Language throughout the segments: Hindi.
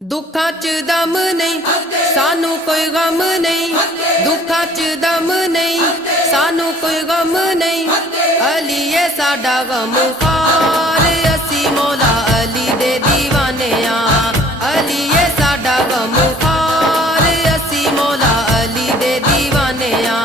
दुखा च दम नहीं सानू कोई गम नहीं, दुखा च दम नहीं सानू कोई गम नहीं। अली ये साडा गम खार, असी मौला अली दे दीवाने आ। अली ये साडा गम खार, असी मौला अली दे दीवाने आ।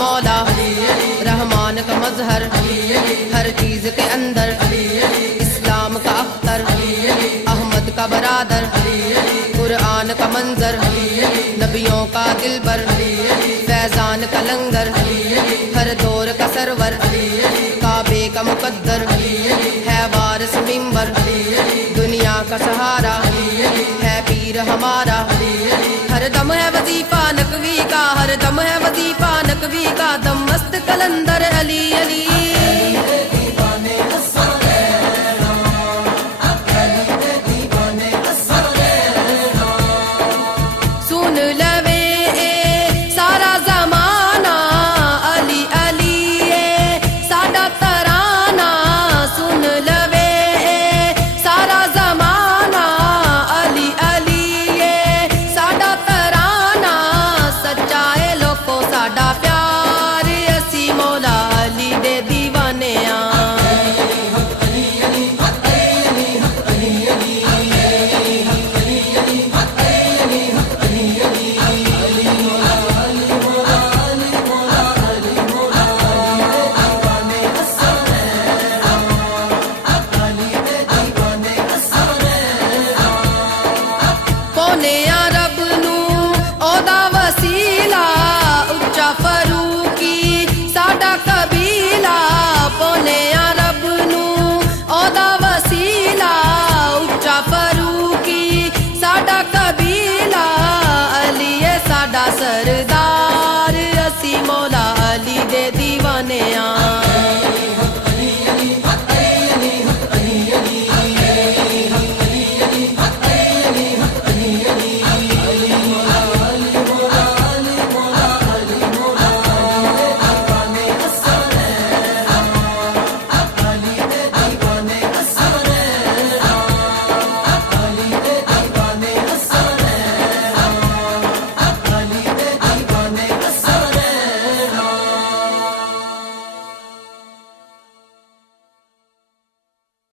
मौला रहमान का मजहर हर चीज के अंदर, इस्लाम का अख्तर अहमद का बरादर, कुरान का मंजर नबियों का दिलबर, फैजान का लंगर हर दौर का सरवर, काबे का मुकद्दर है वारिस मिंबर, दुनिया का सहारा है पीर हमारा। हर दम है वजीफा नकवी का, हर दम है वजीफा नकवी का, दम मस्त कलंदर अली अली। सुन लवे सारा जमाना अली अली साडा तराना, सुन लवे सारा जमाना अली अली साडा तराना। सच्चाए लोको साडा प्यार, असी मौला अली दे दीवाने आ। पौने